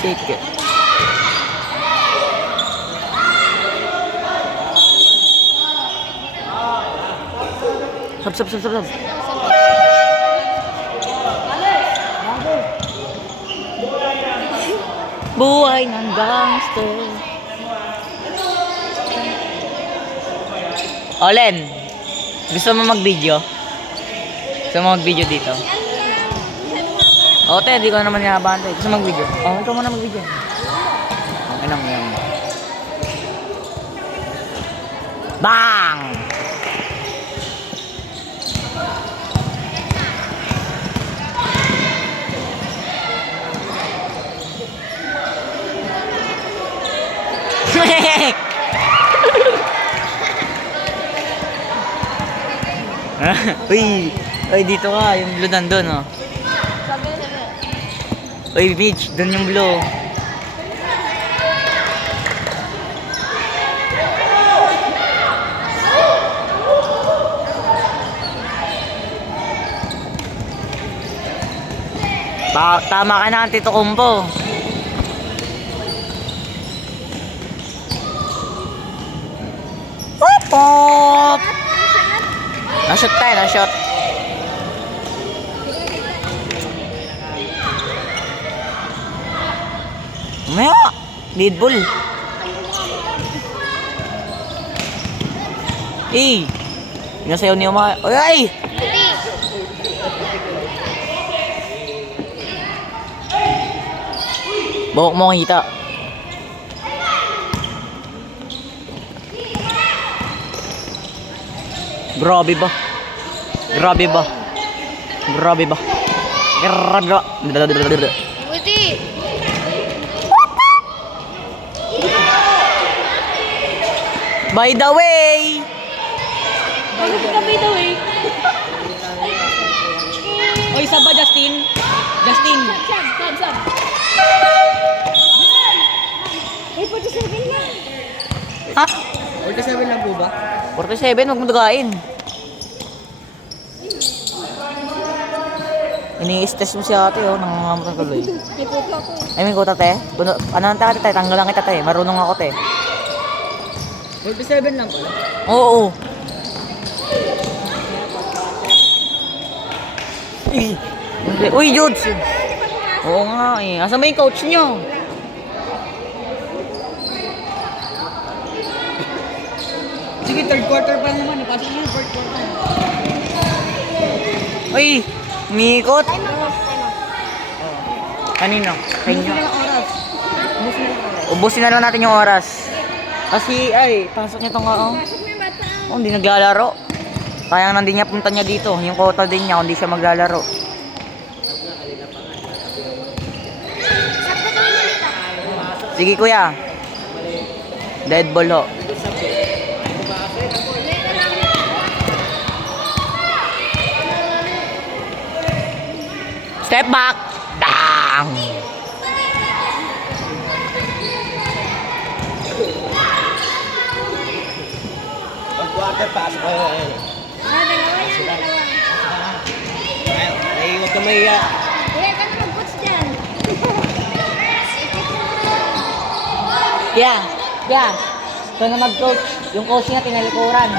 Sige. Sab, sab, sab, sab, sab. Buhay ng gangster. Olen, gusto mo mag-video? Gusto mo mag-video dito? O, te, di ko naman hinabantay. Gusto mag-video? O, ikaw muna mag-video. Okay lang, yan. Bang! uy, uy, dito ka. Yung blue nandun, oh. Uy, Mitch, dun yung blue. Ta tama ka na, Tito Kumpo. Pop. Na-shot tayo, na-shot. Maya, lead ball. Eh, nasayaw niyo mga... Oy, ay! Bawak mo kita. Grabe ba? Grabe ba? Grabe ba? Grabe ba? Buti. By the way! Bakit ka by the way? Oy, isa ba Justin? Justin! Sab, sab, sab. Ay, 47 na. Ha? 47 lang po ba? 47, huwag mo dagain. Ini-stress mo si ate, oh. Nangangamot ng tuloy. May puto ako. Ay, may te. Ano ang taka, te? Tanggalan kita, te. Marunong ako, te. 47 lang pala. Oo. Uy. Uy, Judes! Oo nga, eh. Asa ba yung coach nyo? Sige, third quarter pa naman. Ipasok mo yung fourth quarter. Uy, umikot. Kanino? Oras. Ubusin na lang natin yung oras. Kasi, ay, pasok niya tong oh. Mo yung bata. Oh, hindi naglalaro. Kaya nandi niya punta niya dito. Yung quota din niya, hindi siya maglalaro. Ah. Sige, kuya. Dead ball ho. Step back. Dang! Pasok kayo. Ayun. Ah, dalawa yan, dalawa. Ayun. Ay, huwag ka mahiya. Kuya, ka na dyan. Kaya, kaya. Ito na mag-coach. Yung coach niya tinalikuran.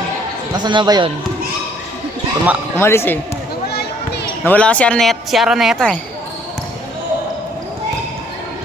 Nasaan na ba yun? Tuma umalis eh. Nawala yung eh. Nawala si Arnett, si Araneta eh.